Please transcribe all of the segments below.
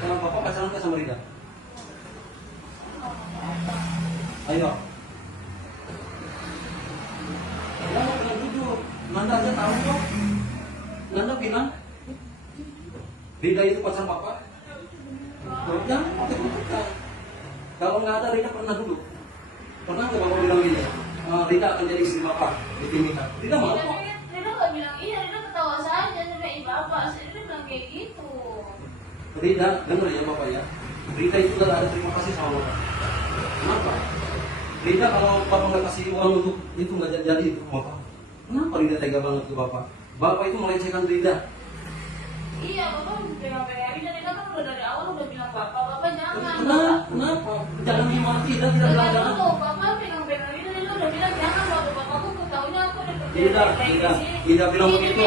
Bapak pacaran nggak sama Rida? Ayo. Nanda bilang jujur. Nanda aja tahu kok. Nanda bilang Rida itu pacar Bapak. Jangan pakai. Kalau nggak ada Rida pernah dulu. Pernah nggak Bapak bilang gini? Rida akan jadi istri Bapak di tim nikah. Rida mau kok. Rida nggak bilang iya, Rida ketawa saja sampai Bapak. Rida bilang kayak gitu. Rida, dengar ya Bapak ya. Rida itu gak ada terima kasih sama Bapak. Kenapa? Rida kalau Bapak nggak kasih uang untuk itu nggak jadi itu Bapak. Kenapa Rida tega banget ke Bapak? Bapak itu melecehkan Rida. Iya, Bapak pegang-pegang Rida. Rida kan udah dari awal udah bilang Bapak jangan. Kenapa? Jangan gimana? Tidak bilang jangan. Bapak pegang-pegang Rida. Rida udah bilang jangan. Bapak aku tahunya aku udah kerja. Tidak bilang begitu.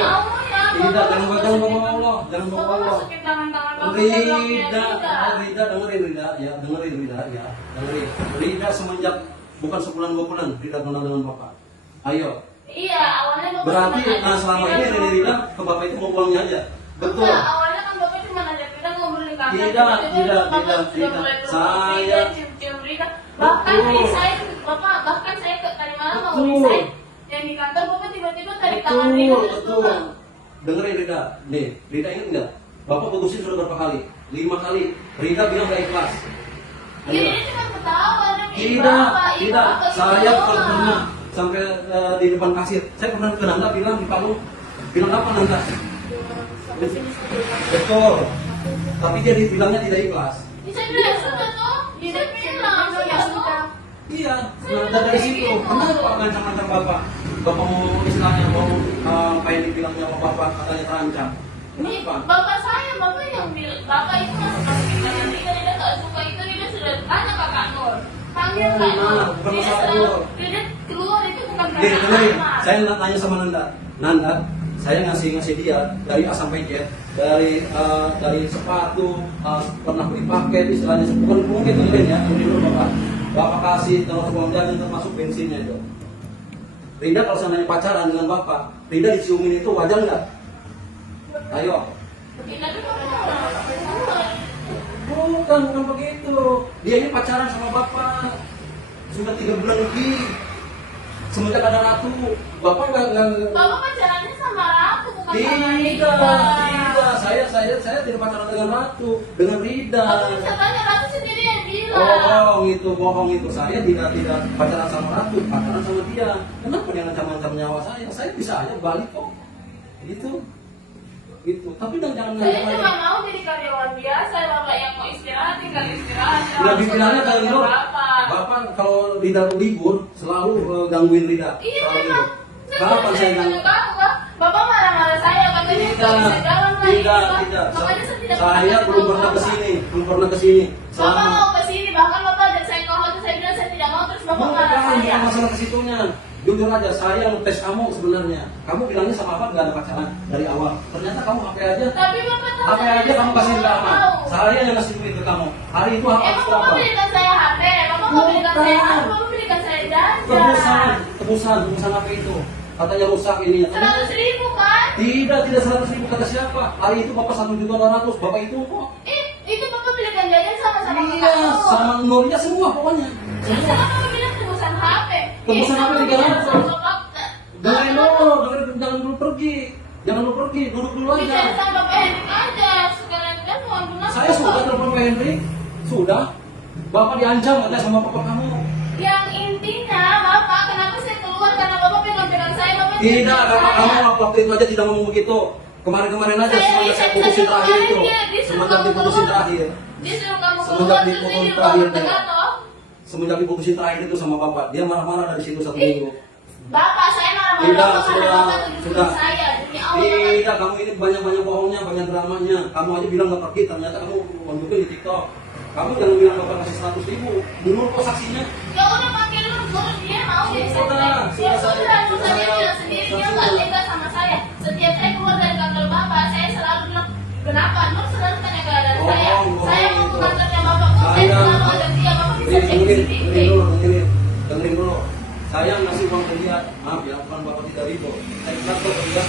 Tidak, jangan bawa Allah, jangan bawa Allah. Rida, dengerin Rida semenjak bukan sebulan 2 bulan Rida kenal dengan Bapak. Ayo. Iya, awalnya Bapak berarti selama ini Rida ke Bapak itu mau uangnya aja. Betul. Enggak, awalnya kan Bapak cuma ada Rida ngobrol di kantor. Tidak. Saya cium Rida. Bahkan saya ke tadi malam mau resign yang di kantor Bapak tiba-tiba tarik tangan Rida. Betul. Dengerin Rida. Nih, Rida ingat enggak? Bapak putusin sudah berapa kali? 5 kali. Rida bilang gak ikhlas. Ini cuma ketawa. Tidak. Saya pernah sampai di depan kasir. Saya pernah ke Nanda bilang di Palu. Bilang apa Nanda? Betul. Tapi dia bilangnya tidak ikhlas. Saya bilang sudah toh. Saya bilang ya sudah. Iya. Nah dari situ, kenapa ngancam-ngancam Bapak? Bapak mau istilahnya mau apa yang dibilangnya sama Bapak katanya terancam. Kenapa? Bapak yang bilang, Bapak itu masuk pikiran Rida gak suka itu, Rida sudah tanya Kakak Nur. Panggil Kak Nur. Bukan masalah Nur. Rida keluar itu bukan Dengerin, karena saya nanya sama Nanda, saya ngasih dia dari A sampai Z, dari sepatu, pernah beli paket, istilahnya bukan mungkin dengerin ya, ini dulu Bapak kasih terus uang jajan termasuk bensinnya itu. Rida kalau seandainya pacaran dengan Bapak, Rida diciumin itu wajar nggak? Ayo. Bukan begitu. Dia ini pacaran sama Bapak sudah 3 bulan lebih. Semenjak ada Ratu, Bapak nggak. Bapak pacarannya sama Ratu bukan sama Rida. Tidak. Saya tidak pacaran dengan Ratu, dengan Rida. Bapak bisa tanya Ratu sendiri yang bilang. Bohong itu. Saya tidak pacaran sama Ratu, pacaran sama dia. Kenapa dia ngancam-ngancam nyawa saya? Saya bisa aja balik kok. Gitu. Tapi jangan saya cuma mau jadi karyawan biasa. Bapak yang mau istirahat tinggal istirahat. Lebih bilangnya dari lo, Bapak kalau Rida libur selalu gangguin Rida. Iya memang. Kapan saya ganggu? Bapak marah-marah saya katanya bisa jalan lagi. Tidak. Makanya saya tidak Saya belum pernah ke sini. Bapak mau ke sini, bahkan Bapak ajak saya ke hotel, saya bilang saya tidak mau, terus Bapak marah saya. Bukan masalah ke situnya. Jujur aja, saya ngetes kamu sebenarnya. Kamu bilangnya sama apa nggak ada pacaran dari awal. Ternyata kamu HP aja. Tapi Bapak tahu. HP aja kamu kasih ke kamu. Saya yang ngasih duit ke kamu. Hari itu apa? Emang Bapak belikan saya HP, Bapak mau belikan saya HP, Bapak belikan saya jajan. Tebusan apa itu? Katanya rusak ini. 100.000 kan? Tidak 100.000 kata siapa? Hari itu Bapak 1.200.000. Bapak itu kok? Itu Bapak belikan jajan sama-sama. Iya, sama Nurnya semua pokoknya. Terus kenapa Bapak bilang tebusan HP? Tebusan HP 300. Dengerin Jangan dulu pergi, duduk dulu aja. Bicara sama Bapak Hendrik aja, sekarang kan uang lunas. Saya sudah telepon Pak Hendrik, sudah. Bapak diancam ada sama Bapak kamu. Yang intinya Bapak, kenapa saya keluar karena Bapak pegang-pegang saya, Bapak Tidak, Bapak kamu waktu itu aja tidak ngomong begitu. Kemarin aja semenjak saya putusin terakhir itu. Semenjak diputusin terakhir. Dia suruh kamu keluar, terus dia di ruang tengah toh. Semenjak diputusin terakhir itu sama Bapak, dia marah-marah dari situ 1 minggu. Bapak, saya marah-marah Bapak karena Bapak tunjukin saya. Demi Allah. Tidak, kamu ini banyak bohongnya, banyak dramanya. Kamu aja bilang gak pergi, ternyata kamu tunjukin di TikTok. Kamu jangan bilang Bapak kasih 100.000. Menurut kok saksinya? Ya udah panggil Nur, dia mau jadi saksi. Ya sudah, dia bilang sendiri dia nggak tega sama saya. Setiap saya keluar dari kantor Bapak, saya selalu bilang, kenapa? Nur selalu tanya keadaan saya. Saya mau ke kantornya Bapak, saya selalu ajak dia. Bapak bisa cek CCTV. Dengerin dulu. Saya ngasih uang ke dia, maaf ya, bukan Bapak tidak ridho. Saya ikhlas kok ke dia.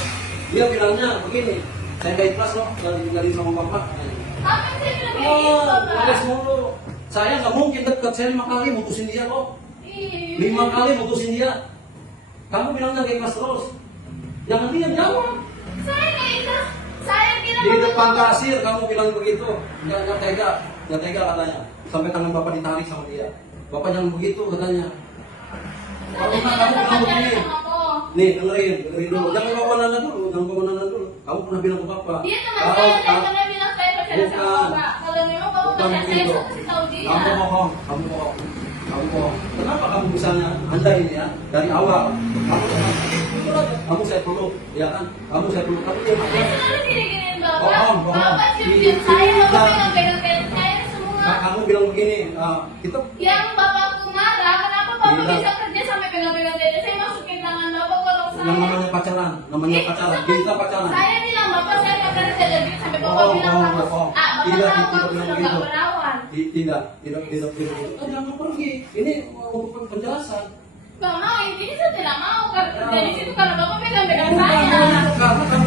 Dia bilangnya begini, saya gak ikhlas loh, tinggalin sama Bapak. Apa sih bilang kayak Putus mulu. Saya nggak mungkin dekat. Saya 5 kali mutusin dia kok. Ih. 5 kali mutusin dia. Kamu bilangnya kayak ikhlas terus. Jangan diam, jawab. Saya nggak ikhlas. Saya bilang Di depan kasir kamu bilang begitu. Nggak tega, nggak tega katanya. Sampai tangan bapak ditarik sama dia. Bapak jangan begitu katanya. Kalau pernah kamu bilang begini. Nih, dengerin dulu. Jangan bapak nanya dulu, Kamu pernah bilang ke bapak. Dia teman saya pernah bilang saya pacaran sama Bukan. bapak. Kalau memang bapak Bukan pacar saya, begitu. saya kasih tahu dia. Kamu bohong. Kenapa kamu misalnya Anda ini ya dari awal kamu saya peluk, ya kan? Kamu saya peluk, kamu diam Saya aja. selalu gini-giniin bapak. Bohong. Bapak cium-cium saya, bapak pegang-pegang saya semua. Kamu bilang begini, kita Yang bapakku marah, kenapa bapak Tidak. bisa kerja sampai pegang-pegang dada saya masukin tangan bapak golok saya? yang namanya pacaran, kita pacaran. Saya bilang bapak saya pacaran saya duit sampai bapak bilang kamu, bohong. bapak Tidak, tahu tidak kamu bilang sudah begitu. gak berawan. Tidak. Jangan pergi. Ini untuk penjelasan. Gak mau, intinya saya tidak mau dari situ karena bapak pegang-pegang Bukan, saya. karena kamu